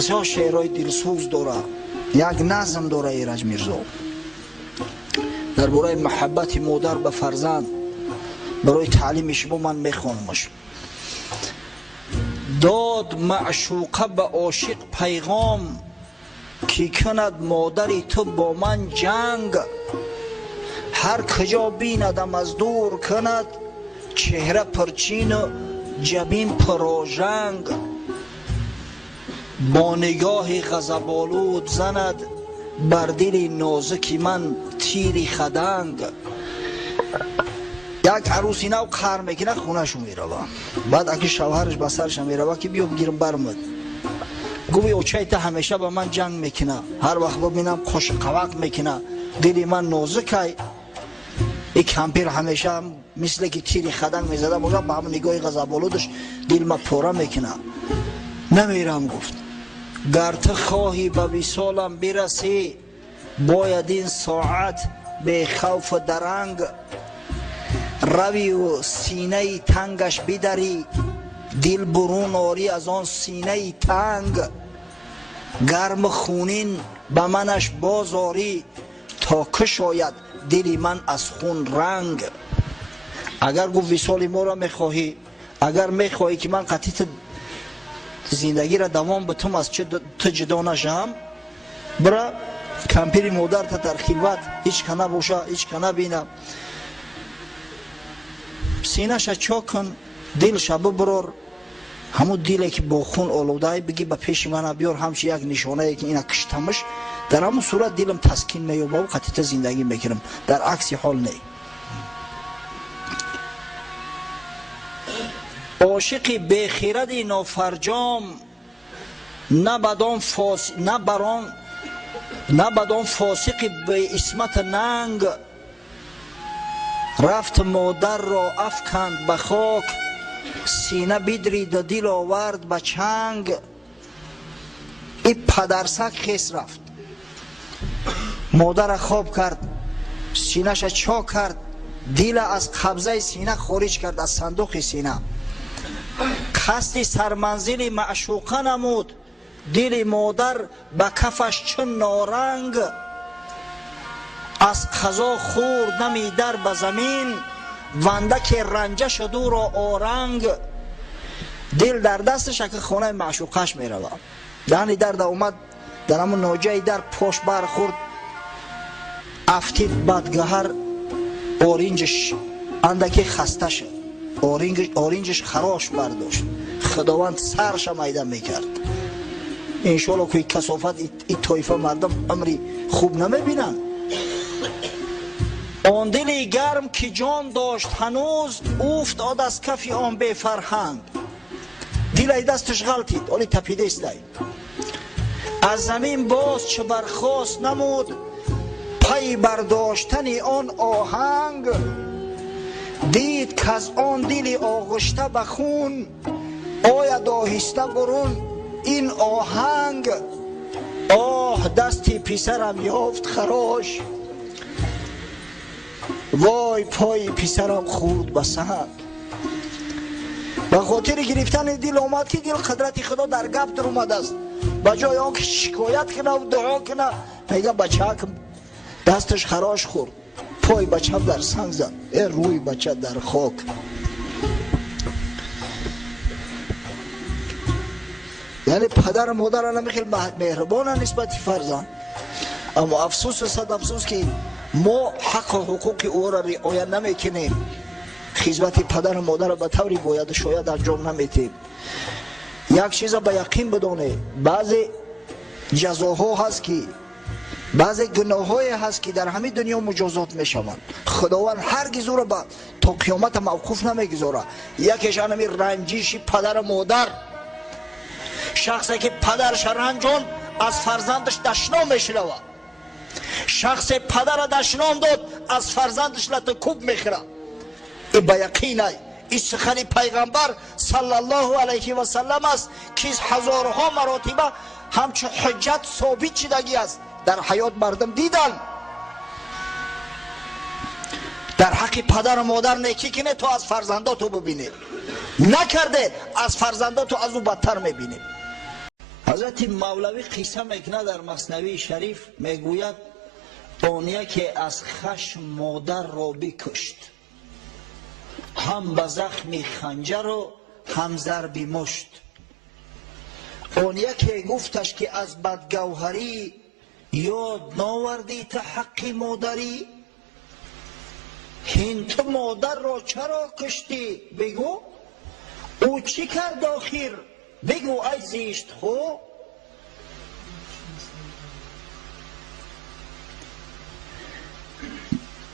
بسیار شعرهای دلسوز داره. یک نظم داره ایرج میرزا درباره محبت مادر به فرزند. برای تعلیم شما من میخوانمش. داد معشوقه به عاشق پیغام، کی کند مادری تو با من جنگ. هر کجا بیندم از دور کند، چهره پرچین و جبین پراژنگ. با نگاه غضب‌آلود زند، بر دل نازکی من تیری خدنگ. یک عروسی نو قهر میکنه خونهشو میروه. بعد اگه شوهرش به سرش میروه که بیا بگیرم برمد، گوی اوچه تا همیشه به من جنگ میکنه، هر وقت ببینم خوش قوق میکنه، دل من نازکه. این کمپیر همیشه مثل که تیری خدنگ میزده باشه، با همون نگاه غضب‌آلودش دل ما پوره میکنه. نمیرم گفت گر تو خواهی به وصالم برسی، باید این ساعت به خوف و درنگ. روی و سینه تنگش بدری، دل برون آری از آن سینه تنگ. گرم خونین به منش بازاری، تا که شاید دل من از خون رنگ. اگر گفت وصال ما را میخواهی، اگر میخواهی که من قطعیت زندگی را دوام بتم از تو جدا نشم، برا کمپیر مادر تا در خلوت هیچ که نباشه، هیچ که نبینم، سینه‌ش چاک کن، دلش ببرار. همون دلی که با خون آلوده بگی به پیش من بیار، همش یک نشانه که اینا کشتمش، در همون صورت دلم تسکین مییابه و قطعیت زندگی میکنم. در عکس حال نه. عاشق بخیرد نافرجام، نه بدان فاسق به اسمت ننگ. رفت مادر را افکند به خاک، سینه بدرید و دل آورد به چنگ. این پدرسک خیس رفت، مادر خواب کرد، سینه‌ش چاک کرد، دل از قبضه سینه خارج کرد، از صندوق سینه. قصد سرمنزل معشوقه نمود، دل مادر به کفش چون نارنگ. از قضا خورد نمی در به زمین، ونده که رنجه شد او را آرنگ. دل در دستش که خانه معشوقش می روه. دهنی درد اومد، در همون ناجه در پاش برخورد، افتید بدگهر آرینجش اندکی خسته شد، آرینجش خراش برداشت. خداوند سرش میده میکرد. انشالله که کسافت این طایفه مردم عمری خوب نمیبینن. آن دل گرم که جان داشت هنوز، افتاد از کف آن بی فرهنگ. دل ای دستش غلطید، ولی تپیده است. از زمین باز چه برخاست نمود، پی برداشتن آن آهنگ. دید که از آن دل آغشته به خون، آید آهسته برون این آهنگ. آه دستی پسرم یافت خراش، وای پای پسرم خورد به سنگ. به خاطر گرفتن دل آمد که دل قدرت خدا در گپ در اومده است. به جای آن که شکایت کنه و دعا کنه، میگه بچه دستش خراش خورد، پای بچه در سنگ زد، روی بچه در خاک. یعنی پدر و مادر الان خیلی مهربانه نسبت فرزند، اما افسوس و صد افسوس که ما حق و حقوق او را رعایت نمیکنیم. خدمت پدر و مادر به طوری باید شاید انجام نمیدیم. یک چیز به یقین بدونه، بعضی جزاها هست که بعضی گناه‌های هست که در همین دنیا مجازات میشوند. خداوند هرگز او را تا قیامت موقوف نمیگذاره. یکیش همین رنجش پدر و مادر. شخصی که پدرش رنجون از فرزندش دشنام میشنوه، شخص پدر دشنام داد از فرزندش لطکوب میخوره. این به یقینه این سخن پیغمبر صلی الله علیه و سلم است که هزارها مراتبه همچون حجت ثابت شدگی است. در حیات مردم دیدن. در حق پدر و مادر نیکی کنه تو از فرزنداتو ببینه، نکرده از فرزنداتو از او بدتر میبینه. حضرت مولوی قصه میکنه در مثنوی شریف، میگوید آن که از خشم مادر را بکشت، هم به زخم خنجر و هم ضرب مشت. آن که گفتش که از بدگوهری یاد ناوردی تا حق مادری، هین تو مادر را چرا کشتی بگو، او چی کرد آخر بگو ای زشت خو.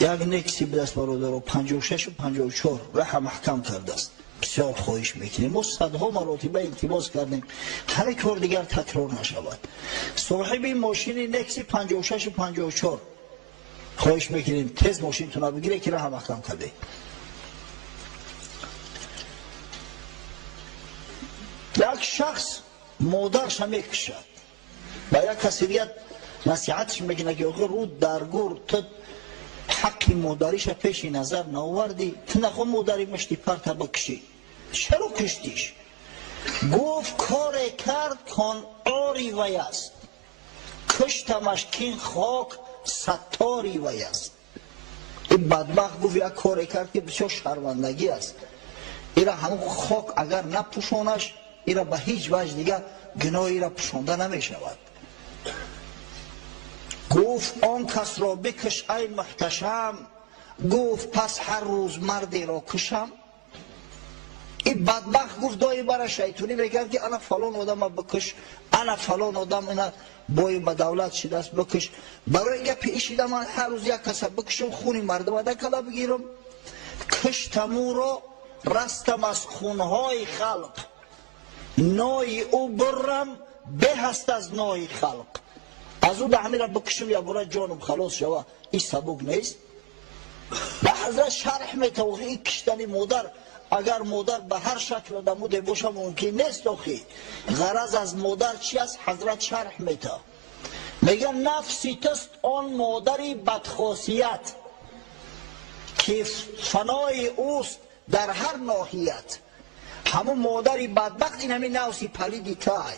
یک نکسی به دست برادر 56 و 54 ره محکم کرده است. بسیار خواهش میکنیم، ما صدها مراتبه التماس کردیم همه کار دیگر تکرار نشود. صاحب ماشین نکسی 56 و 54 خواهش میکنیم تیز ماشین تو نبگیره که ره محکم کرده. یک شخص مادرش هم میکشد، با یک کسی نصیحتش میکنه که آخه رو درگور تو حق مادریش پیش نظر ناوردی، تو نخوا مادری مشتی پرت بکشی، چرا کشتیش؟ گفت کار کرد کن آری وی است، کشتمش کین خاک ستاری وی است. این بدبخت گفت یک کار کرد که بسیار شرمندگی است، ایرا همون خاک اگر نپوشانش ایرا به هیچ وجه دیگر گناه ایرا پوشانده نمی شود. گفت آن کس را بکش ای محتشم، گفت پس هر روز مردی را کشم. این بدبخت گفت دایی برای شیطونی بگرد که انا فلان آدم بکش، انا فلان آدم اینا بای به دولت شده است بکش. برای گپ ایشیده من هر روز یک کس بکشم خونی مردم دکلا بگیرم. کشتم او را رستم از خونهای خلق، نای او برم به هست از نای خلق. از او به همین را بکشم یا برای جانم خلاص شوه، این سبک نیست. به حضرت شرح میتوه این کشتن مادر اگر مادر به هر شکل نموده باشه ممکن نیست. آخی غرض از مادر چی است؟ حضرت شرح میتوه میگه نفسی تست آن مادری بدخاصیت که فنای اوست در هر ناحیت. همون مادری بدبخت این همین نفسی پلیدی تای،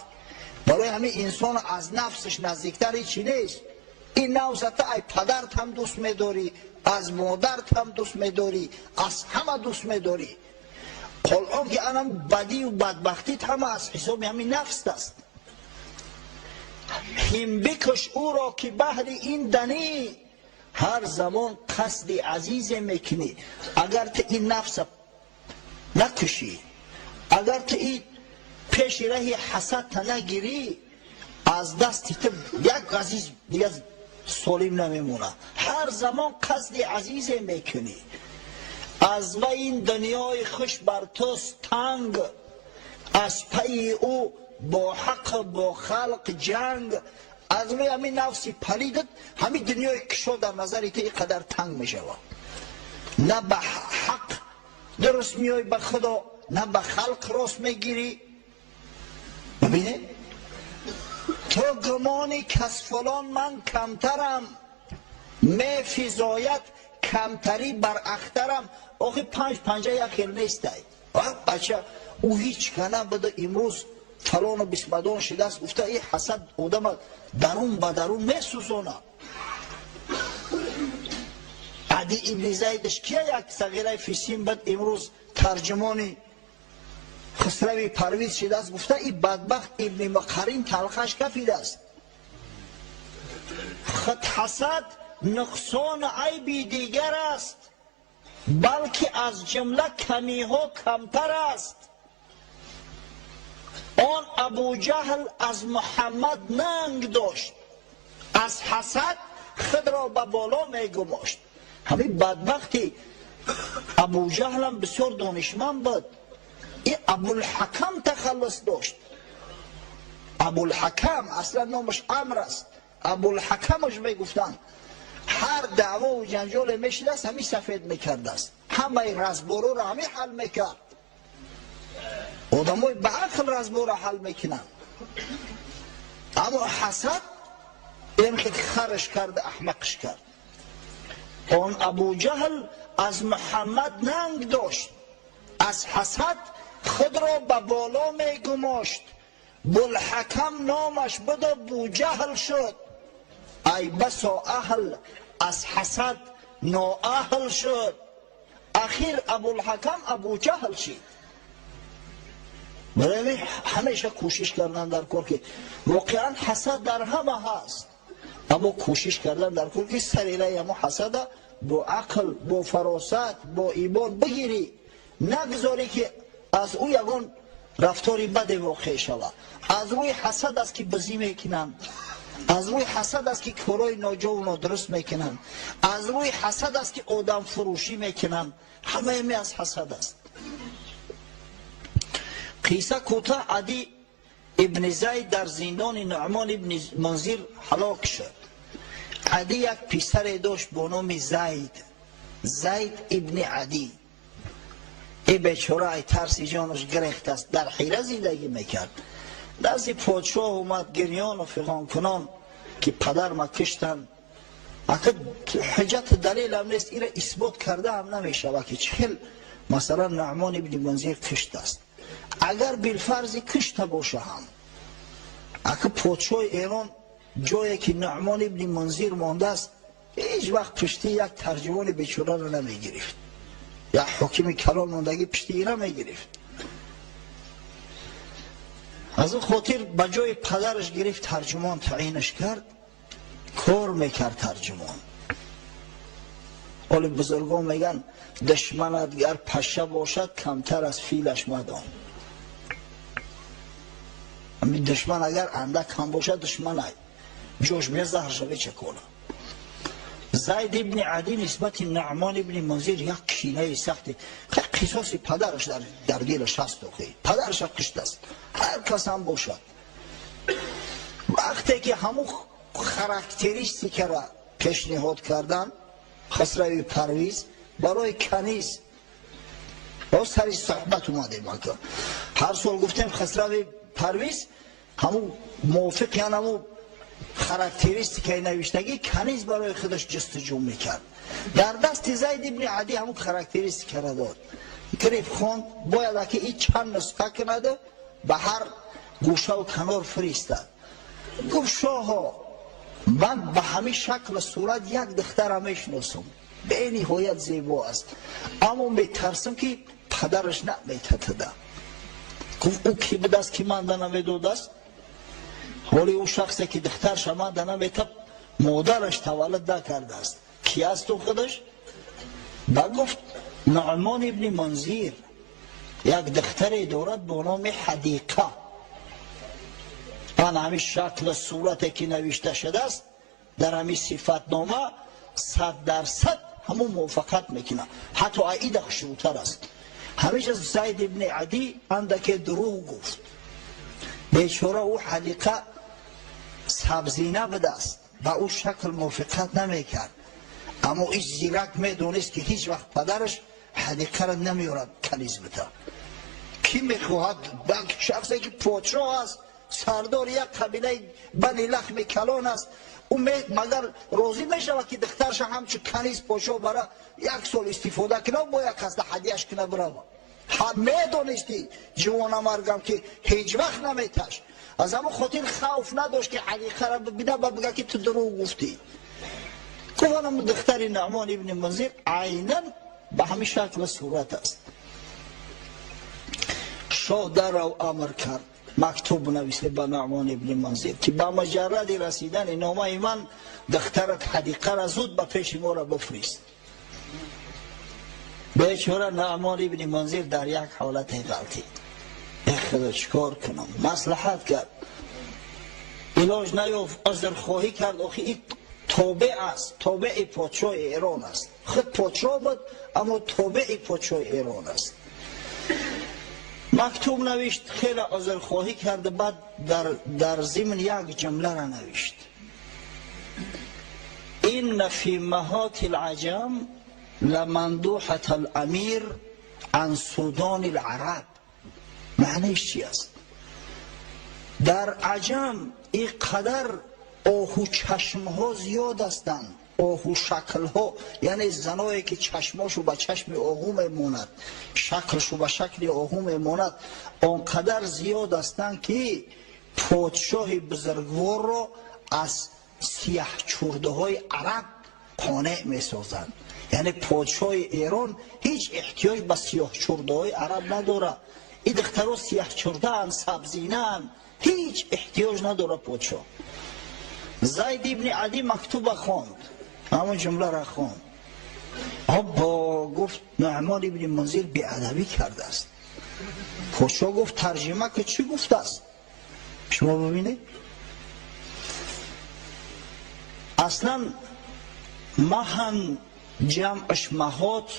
برای همین انسان از نفسش نزدیکتری چی نیست. این نفست ای پدرت هم دوست میداری، از مادرت هم دوست میداری، از همه دوست میداری. قرآن که انم بدی و بدبختیت همه از حساب همین نفس است. هم بکش او را که بهر این دنی، هر زمان قصد عزیز میکنی. اگر تو این نفس نکشی، اگر تو این پیش رهی حسد نگیری، از دست تو یک عزیز دیگه سالم نمیمونه. هر زمان قصد عزیز میکنی. از و این دنیای خوش بر توست تنگ، از پی او با حق با خلق جنگ. از و همین نفسی پلیدت همین دنیای کشو در نظری تو اینقدر تنگ میشه، نه به حق درست میای به خدا نه به خلق راست میگیری. ببینه تو گمانی که از فلان من کمترم، می فضایت کمتری بر اخترم. آخه پنجه یکی نیست بچه او هیچ کنه بده امروز فلان و بسمدان شده است. گفته این حسد آدم درون به درون می سوزانه. عدی ابن زیدش که یک صغیره فیسیم بد امروز ترجمانی خسروی پرویز شده است. گفته این بدبخت ابن مقرین تلخش کفیده است. خود حسد نقصان عیبی دیگر است، بلکه از جمله کمی ها کمتر است. آن ابو جهل از محمد ننگ داشت، از حسد خود را به بالا می گماشت. همین بدبختی ابو جهل هم بسیار دانشمند بود. این ابوالحکم تخلص داشت. ابوالحکم اصلا نامش عمرو است، ابوالحکمش میگفتن. هر دعوا و جنجال میشد است همین سفید میکرد است، همه رزبارو را همین حل میکرد. آدمای به عقل رزبارو حل میکنن. اما حسد این که خرش کرد احمقش کرد. آن ابو جهل از محمد ننگ داشت، از حسد خود را به بالا می گماشت. بوالحکم نامش بدا بوجهل شد. ای بسا اهل از حسد نااهل شد. اخیر ابوالحکم ابوجهل شد. برای همیشه کوشش کردن در کار که واقعا حسد در همه هست، اما کوشش کردن در کار که سریره اما حسد با عقل، با فراست، با ایمان بگیری، نگذاری که از او یگان رفتاری بد واقع شود. از روی حسد است که بزی میکنن، از روی حسد است که کارای ناجا و نادرست میکنن، از روی حسد است که آدم فروشی میکنن. همه می از حسد است. قصه کوتاه، عدی ابن زید در زندان نعمان ابن منذر هلاک شد. عدی یک پسر داشت با نام زید ابن عدی. ای بیچاره ای ترس جانش گرفت است، در حیره زندگی میکرد. نزد پادشاه اومد گریان و فغان کنان که پدر ما کشتن. اگر حجت دلیل هم نیست، ایره اثبات کرده هم نمیشه که چهل مثلا نعمان ابن منذر کشت است. اگر بالفرض کشته باشه هم، اگر پادشاه ایران جایی که نعمان ابن منذر مانده است هیچ وقت پشتی یک ترجمان بیچاره را نمیگرفت، یا حکم کلان ماندگی پشتی ایره میگرفت. از اون خاطر بجای پدرش گرفت ترجمان تعیینش کرد، کار میکرد ترجمان. ولی بزرگان میگن دشمنت گر پشه باشد کمتر از فیلش مدان. همین دشمن اگر اندک هم باشد دشمن های جوش بیا زهر شوی چه کنه. زید ابن عدی نسبت نعمان ابن منذر یک کینه سختی، قصاص پدرش در دلش هست. پدرش کشته است، هر کس هم باشد. وقتی که همون خاراکتریستیک را پیشنهاد کردن خسروی پرویز برای کنیز، با سری صحبت اومده مکه. هر سال گفتیم خسروی پرویز همون موافق، یعنی همون خاراکتریستیک نوشتگی کنیز برای خودش جستجو میکرد. در دست زید ابن عدی همون خاراکتریستیک را داد، گرفت خواند باید که این چند نسخه کنده به هر گوشه و کنار فرستد. گفت شاها من به همین شکل و صورت یک دختر میشناسم، به نهایت زیبا است، اما میترسم که پدرش نمیتده. گفت او کی به دست که من نمیداد است؟ ولی او شخصی که دخترش من نمیتد مادرش تولد نکرده است. کی است او خودش؟ با گفت نعمان ابن منذر یک دختری دارد با نام حدیقه. آن همین شکل صورتی که نوشته شده است در همین صفتنامه 100% همون موافقت میکنه، حتی عیده شروطر است. همیشه زید ابن عدی اندک دروغ گفت. بیچاره او حدیقه سبزینه بده است، با او شکل موافقت نمیکرد، اما ایش زیرک میدونست که هیچ وقت پدرش حدیقه را نمیارد کنیز بده. کی میخواهد؟ شخصی که پادشاه است، سردار یک قبیله بنی لخم کلان است، او مگر راضی میشود که دخترش همچون کنیز پاشا برای یک سال استفاده کنه با یک قصد هدیهش کنه برای هم میدونستی جوان مرگم که هیچ وقت نمیتش. از همون خاطر خوف نداشت که حقیقه را ببینه و بگه که تو دروغ گفتی. گفتم دختر نعمان ابن منذر عیناً به همین شکل و صورت است. شاه در رو امر کرد مکتوب نویسه به نعمان ابن منذر که با مجرد رسیدن نامه من دخترت حدیقه را زود به پیش ما را بفرست. بیچاره نعمان ابن منذر در یک حالت غلطی، خدا چکار کنم؟ مصلحت کرد، علاج نیافت، عذرخواهی کرد. آخه این تابع است، تابع پادشاه ایران است. خود پادشاه بود اما تابع پادشاه ایران است. مکتوب نوشت، خیلی عذرخواهی کرده، بعد در ضمن یک جمله را نوشت: این فی مهات العجم لمندوحة الامیر عن سودان العرب. معنیش چی است؟ در عجم این قدر آهو چشم ها زیاد هستند، آهو شکل ها، یعنی زنایی که چشماشو به چشم آهو میموند، شکلشو به شکل آهو میموند، آنقدر زیاد هستند که پادشاه بزرگوار را از سیاه چرده های عرب قانع می سازند. یعنی پادشاه ایران هیچ احتیاج به سیاه چرده های عرب نداره. این دخترها سیاه چرده هم، سبزینه هم، هیچ احتیاج نداره پادشاه. زید ابن عدی مکتوب خواند، همون جمله را خواند. با گفت نعمان ابن منذر بی‌ادبی کرده است. پادشاه گفت ترجمه که چی گفته است؟ شما ببینید اصلا مهن جمعش مهات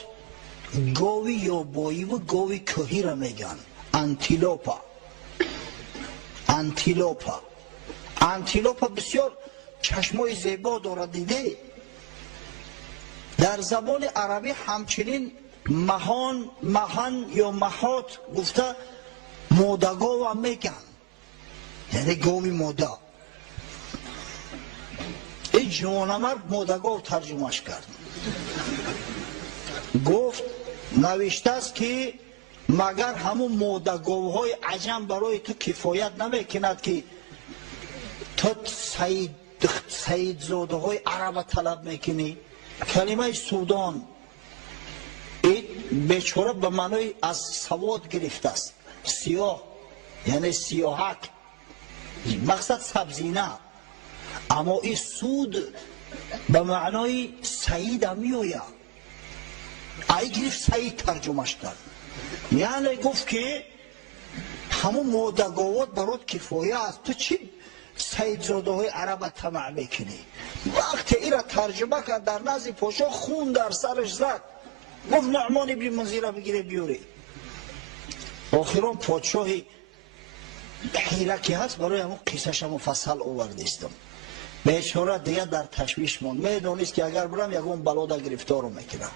گاوی یا بایی و گاوی کهی را میگن. انتیلوپا. انتیلوپا بسیار چشمای زیبا داره دیده. در زبان عربی همچنین مهن یا مهات گفته مادگاو هم میگن، یعنی گاوی مادا. این جوانمرد مادگاو ترجمهش کرد. گفت نوشته است که مگر همون مادگاوهای عجم برای تو کفایت نمیکند که تو سید زاده های عرب طلب میکنی؟ کلمه سودان این بیچاره به معنای از سواد گرفته است. سیاه یعنی سیاهک، مقصد سبزینه. اما این سود به معنای سید هم میوید. ای گرفت سید ترجمهش کرد. یعنی گفت که همون مادگاوات برات کفایه است، تو چی سید زاده های عرب طمع میکنی؟ وقتی این را ترجمه کرد در نزد پادشاه خون در سرش زد. گفت نعمان ابن منذر را بگیره بیاره. آخران پادشاه حیره که هست برای همون قصهش مفصل آوردیستم. بیچاره دیگه در تشویش ماند، میدونست که اگر برم یکون بلادا گرفتار رو میکنم.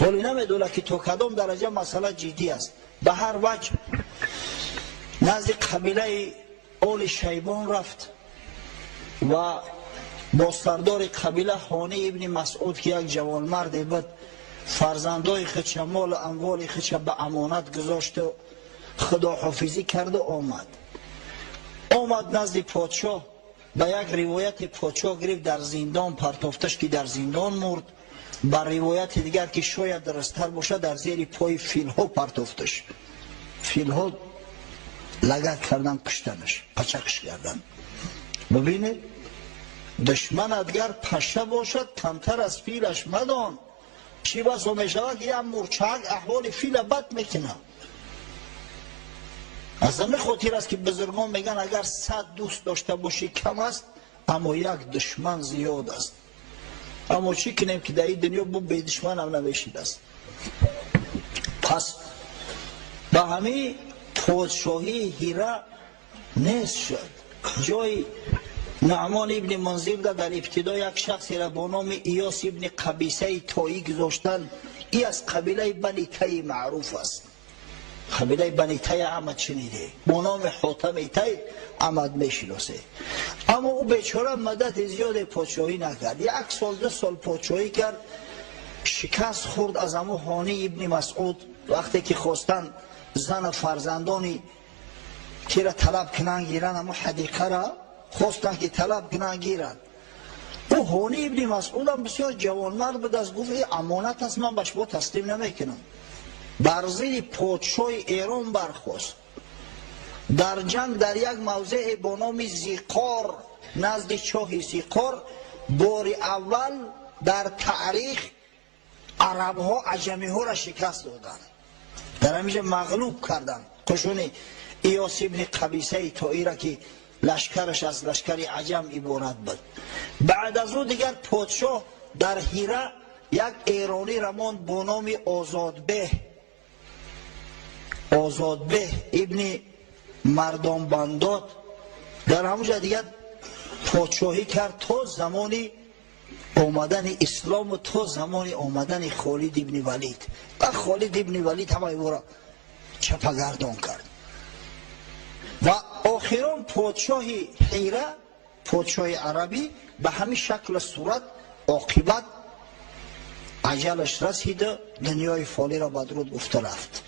حالی نمیدونه که تو کدام درجه مسئله جدی است. به هر وجه نزد قبیله آل شیبان رفت و با سردار قبیله حانه ابن مسعود که یک جوانمردی بود، فرزندای خودش مال و اموال خودش به امانت گذاشت و خداحافظی کرد و آمد نزد پادشاه. به یک روایت پادشاه گرفت در زندان پرتافتش که در زندان مرد. بر روایت دیگر که شاید درست‌تر باشه در زیر پای فیل‌ها پرتافتش. فیل‌ها لگد کردن کشتنش، پچکش کردن. ببینید دشمنت گر پشه باشد کمتر از فیلش مدان. چی بسا میشود که یک مرچک احوال فیل بد میکنه. از همه خاطر است که بزرگان میگن اگر 100 دوست داشته باشی کم است، اما یک دشمن زیاد است. اما چی کنیم که در این دنیا به دشمن هم نمیشید است. پس به همه پادشاهی هیره نیست شد. جای نعمان ابن منذر در ابتدا یک شخصی را با نام ایاس ابن قبیسه تایی گذاشتن. ای از قبیله بنی تی معروف است. قبیله بنی تی احمد شنیده، با نام حاتم تی احمد میشناسه. اما او بیچاره مدت زیاد پادشاهی نکرد. 1 سال 2 سال پادشاهی کرد. شکست خورد از همو حانه ابن مسعود. وقتی که خواستن زن و فرزندانی که را طلب کنن گیرن، همو حدیقه را خواستن که طلب کنن گیرن. او حانه ابن مسعود هم بسیار جوانمرد بود. از گفت امانت است، من به شما تسلیم نمیکنم. بر زیر پادشاه ایران برخواست. در جنگ در یک موضع با نام زیقار نزد چاه زیقار بار اول در تاریخ عرب ها عجمی ها را شکست دادن. در همیشه مغلوب کردن. قشون ایاس ابن قبیسه تایی را که لشکرش از لشکر عجم عبارت بود. بعد از او دیگر پادشاه در هیره یک ایرانی را ماند با نام آزادبه ابن مردان بنداد. در همونجا دیگر پادشاهی کرد تا زمانی آمدن اسلام و تا زمان آمدن خالد ابن ولید. و خالد ابن ولید همه او را چپگردان کرد. و آخران پادشاه حیره، پادشاه عربی، به همین شکل و صورت عاقبت اجلش رسید، دنیای فانی را بدرود گفته رفت.